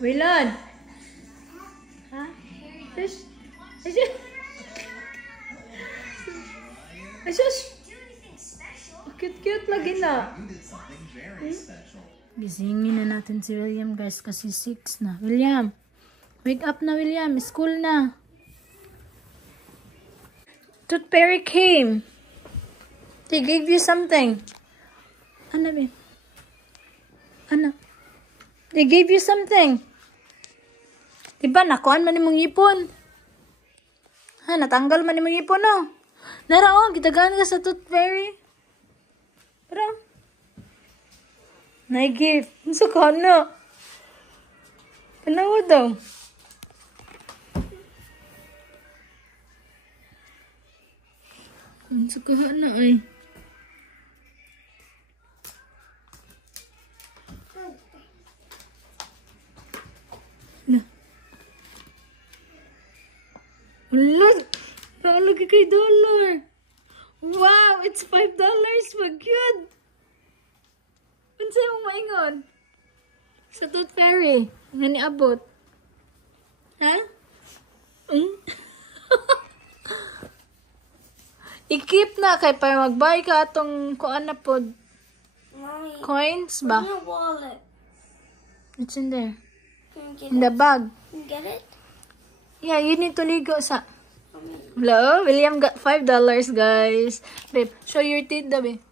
Wilon! Ha? Shush! Shush! Shush! Cute-cute lagi na. Gisingin na natin si William guys kasi 6 na. William! Wake up na William! School na! Tooth Fairy came! They gave you something. Ano ba? Ano? They gave you something. Diba, nakuan man mong ipon. Ha, natanggal man mong ipon, no? Nara, oh, gitagaan ka sa Tooth Fairy. Pero, na-gift. Gusto ko, ano? Panawa daw. Gusto ko, ano, ay. Look! Nakalagay kay dollar. Wow! It's $5 pag yun. Unsay mong maingon? Sa Tooth Fairy. Nga ni abot. Ha? I-keep na kay para mag-buy ka atong kuan na pod. Mommy, Coins ba? where's your wallet? It's in there. Can you get In the bag. Can you get it? Yeah, you need to ligo sa... Mommy. Hello? William got $5, guys. Babe, show your teeth daw, babe.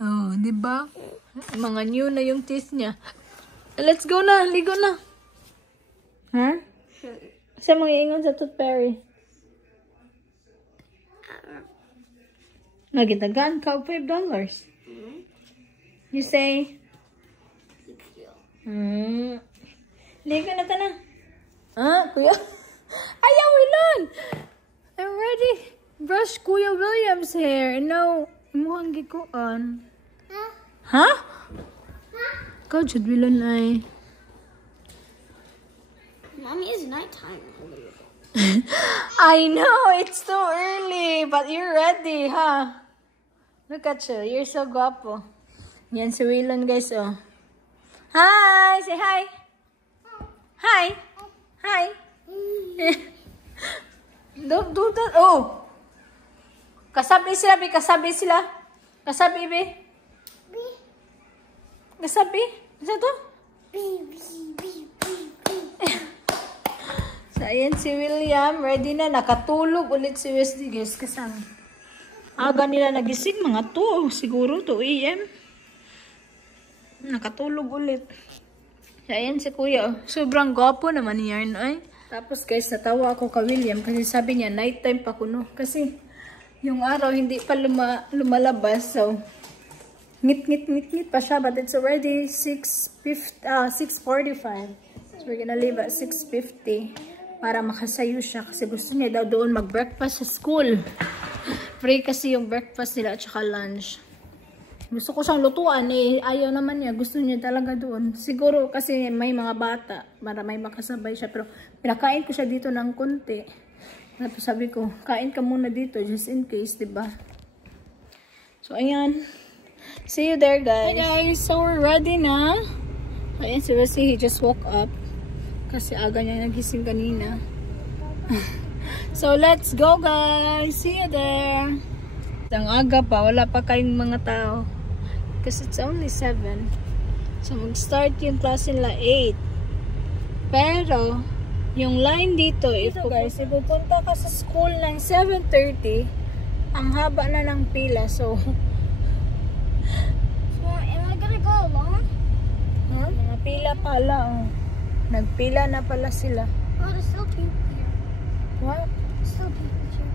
Oh, di ba? Mga new na yung teeth niya. Let's go na. Ligo na. Ha? Sure. Sa mga ingon sa Tooth Fairy. Nagitagaan ka og $5. You say? Ligo na ta na. Ah, kuya. Ayaw, Wilon! I'm ready. Brush Kuya William's hair. And now, imuhang gikuan. Ha? Ikaw, Jud Wilon ay. Mommy, it's nighttime. I know, it's too early. But you're ready, huh? Look at you. You're so guapo. Yan si Wilon, guys, oh. Hi! Say hi! Hi! Hi! Don't do that. Oh! Kasabi sila, be. Kasabi sila. Kasabi, be. Kasabi. Ano to? So, ayan si William. Ready na. Nakatulog ulit si Wesley, guys. Kasama. Aga nila nagising. Mga 2. Siguro 2 AM. Nakatulog ulit. So, ayan si Kuya. Sobrang gwapo naman niya. Ay. Tapos guys, natawa ako ka William kasi sabi niya nighttime pa kuno. Kasi yung araw hindi pa lumalabas. So, ngit pa siya. But it's already 6:45. So, we're gonna leave at 6:50 para makasayo siya. Kasi gusto niya daw doon mag-breakfast sa school. Free kasi yung breakfast nila at saka lunch. Gusto ko siyang lutuan eh. Ayaw naman niya. Gusto niya talaga doon. Siguro kasi may mga bata para may makasabay siya. Pero pinakain ko siya dito ng konti. Tapos sabi ko, kain ka muna dito just in case, diba? So, ayan. See you there, guys. Hi, guys. So, we're ready na. Ayan, si Wesley, he just woke up. Kasi aga niya nagising kanina. So, let's go, guys. See you there. Ang aga pa. Wala pa kayong mga tao. Kasi it's only 7. So, mag-start yung class nila 8. Pero, yung line dito, guys, ipupunta ka sa school ng 7:30. Ang haba na ng pila. So, Am I gonna go alone? huh? Mga pila pala. Oh. Nagpila na pala sila. Oh, there's still people here. What? There's still people here.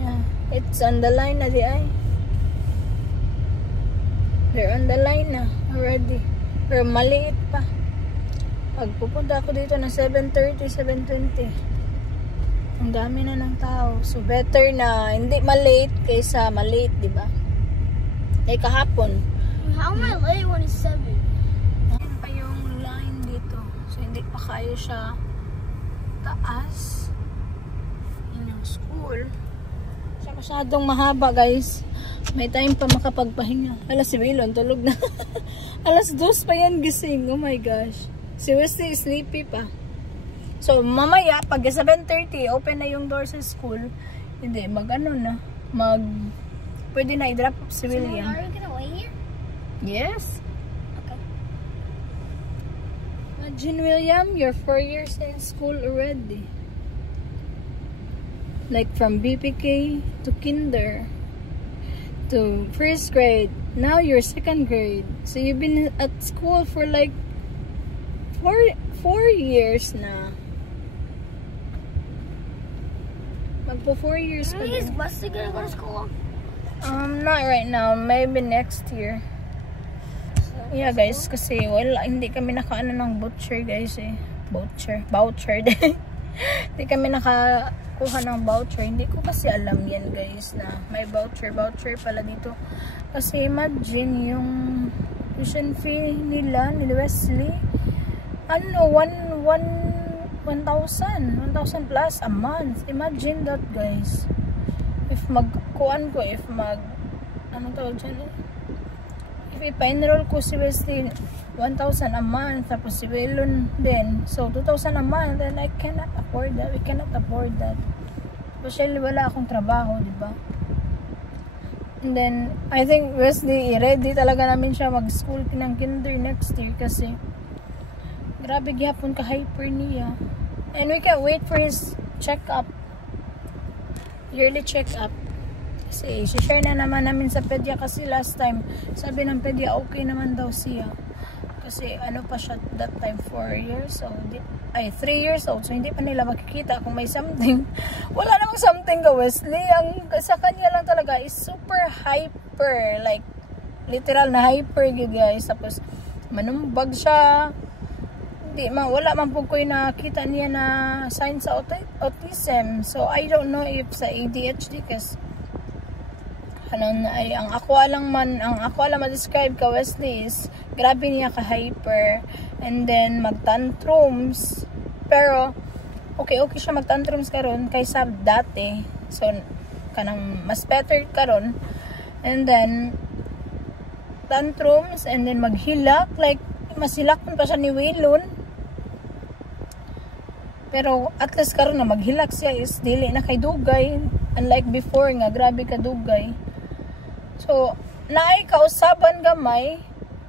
Yeah. It's on the line na di ay. They're on the line na already. Pero maliit pa. Pag pupunta ako dito na 7:30, 7:20. Ang dami na ng tao. So better na hindi malate kaysa malate, di ba? Eh kahapon. How am I late when it's 7? Ayan pa yung line dito. So hindi pa kaya siya taas. Yun yung school. Siya masyadong mahaba, guys. May time pa makapagpahinga. Alas si Wilon, tulog na. Alas 2 pa yan gising. Oh my gosh. Si Wesley sleepy pa. So, mamaya, pag 7:30, open na yung door sa school. Hindi, pwede na i-drop off si William. Are you gonna wait here? Yes. Okay. Imagine, William, you're 4 years in school already. Like from BPK to kinder to first grade. Now you're 2nd grade. So you've been at school for like 4 years na. Magpo 4 years pa Is din. Wesley gonna go to school? Not right now. Maybe next year. Yeah, guys. Kasi hindi kami nakaano ng voucher, guys eh. Voucher din. Hindi kami nakakuha ng voucher. Hindi ko kasi alam yan, guys, na may voucher pala dito. Kasi imagine yung tuition fee nila, ni Wesley. 1,000 plus a month. Imagine that, guys. If ipa-enroll ko si Wesley 1,000 a month, tapos si Wilon din, so 2,000 a month, then I cannot afford that. We cannot afford that. Especially wala akong trabaho, diba? And then, I think Wesley, ready talaga namin siya mag-school ng kinder next year kasi grabe gyapon ka hyper niya. And we can't wait for his check-up. Yearly check-up. Kasi share na naman namin sa pedya kasi last time sabi ng pedya okay naman daw siya. Kasi ano pa siya that time 3 years old. So hindi pa nila makikita kung may something. Wala namang something ka, Wesley. Ang sa kanya lang talaga is super hyper. Like literal na hyper, guys. Tapos manumbag siya. Wala man po ko yung nakita niya na sign sa autism. So, I don't know if sa ADHD kasi ang ako lang ma-describe ka, Wesley, is grabe niya ka-hyper and then mag-tantrums. Pero, okay siya mag-tantrums karon kaysa dati. So, kanang mas better karon. And then, tantrums and then maghilak. Like, masilakon pa siya ni Wilon. Pero at least karon na maghilak siya is dili na kay dugay, unlike before nga grabe ka dugay. So naay kausaban gamay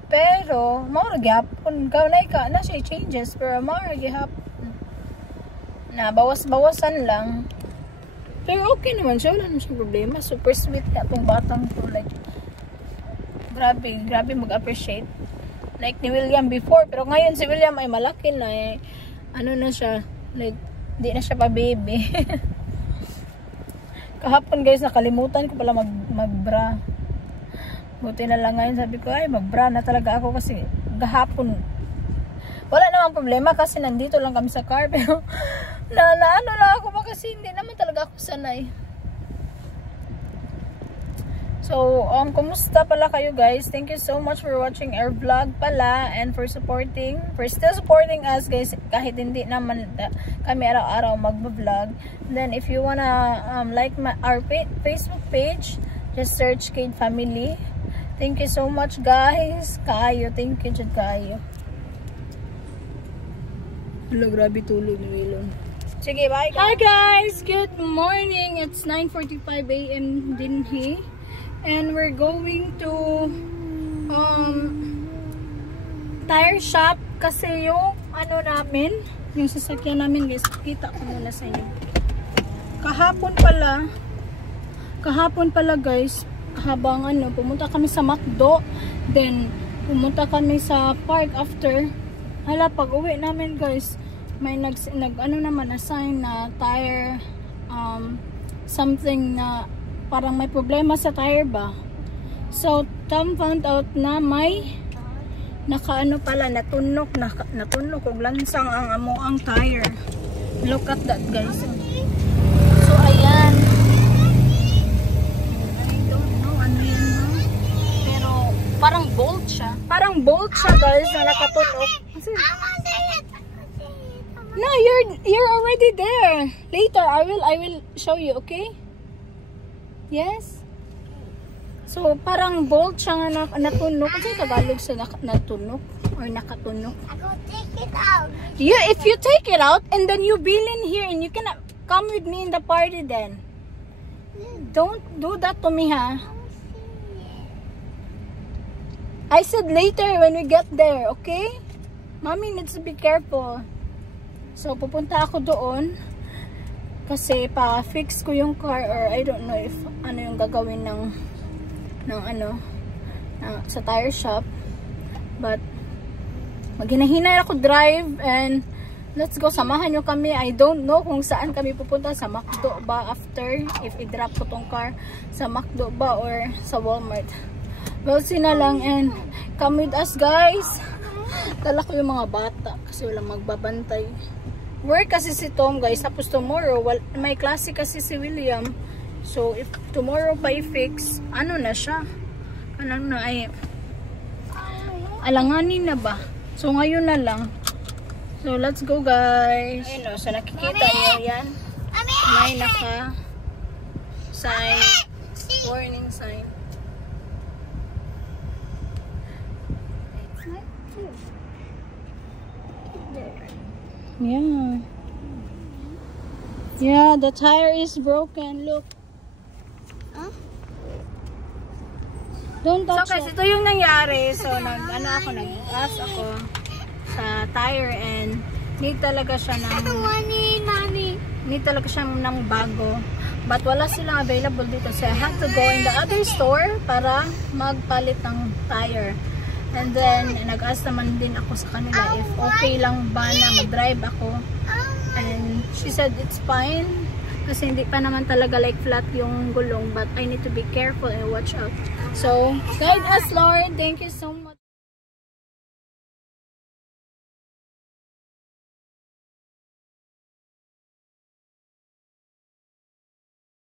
pero mao ra gyapon na siya changes pero mao ra gyapon na bawas-bawasan lang. Pero okay naman siya, wala naman siya problema. Super sweet na itong batang to, like grabe mag-appreciate like ni William before. Pero ngayon si William ay malaki na eh, na siya, like, di na siya pa baby. Kahapon, guys, nakalimutan ko pala magbra. Buti na lang ngayon sabi ko, ay magbra na talaga ako kasi kahapon wala namang problema kasi nandito lang kami sa car, pero naano lang ako pa kasi hindi naman talaga ako sanay. So, kumusta pala kayo, guys? Thank you so much for watching our vlog pala and for still supporting us, guys, kahit hindi naman kami araw-araw mag-vlog. Then, if you wanna like our Facebook page, just search Kade Family. Thank you so much, guys. Kaayo, thank you, Jud kaayo. Hello, grabe tulog ni Wilon. Sige, bye, guys. Hi, guys! Good morning! It's 9:45 AM din here. And we're going to tire shop kasi yung namin, yung sasakyan namin, guys, kita ko muna sa inyo. Kahapon pala, guys, habang pumunta kami sa McDo, then pumunta kami sa park after. Hala, pag uwi namin, guys, may naman assign na tire something na parang may problema sa tire ba. So, Tom found out na may natunog og lansang ang tire. Look at that, guys. So, ayan. I don't know ano yan, no? Pero, parang bolt siya, guys, na nakatunog. No, you're already there. Later, I will show you, okay? Yes? So, parang bolt siya nga natunok. Ano yung Tagalog sa natunok? Or nakatunok? I go take it out. Yeah, if you take it out and then you bill in here and you can come with me in the party then. Don't do that to me, ha? I said later when we get there, okay? Mommy needs to be careful. So, pupunta ako doon kasi pa-fix ko yung car or I don't know if ano yung gagawin ng sa tire shop. But, maghinahinay ako drive and let's go. Samahan nyo kami. I don't know kung saan kami pupunta. Sa McDo ba after? If i-drop ko tong car sa McDo ba or sa Walmart. Well, na lang and come with us, guys. Dala ko yung mga bata kasi walang magbabantay. Work kasi si Tom, guys. Tapos tomorrow, may klase kasi si William. So, if tomorrow pa i-fix, ano na siya? Ano na ay alanganin na ba? So, ngayon na lang. So, let's go, guys. Ayun o, so nakikita nyo yan. May naka sign, warning sign. Yeah. Yeah, the tire is broken. Look. Huh? Don't touch it. So, ito yung nangyari. So, nag-gas ako sa tire and need talaga siya ng bago. But wala silang available dito. So, I had to go in the other store para magpalit ng tire. And then, nag-ask naman din ako sa kanila if okay lang ba na mag-drive ako. And she said it's fine. Kasi hindi pa naman talaga like flat yung gulong. But I need to be careful and watch out. So, guide us, Lord. Thank you so much.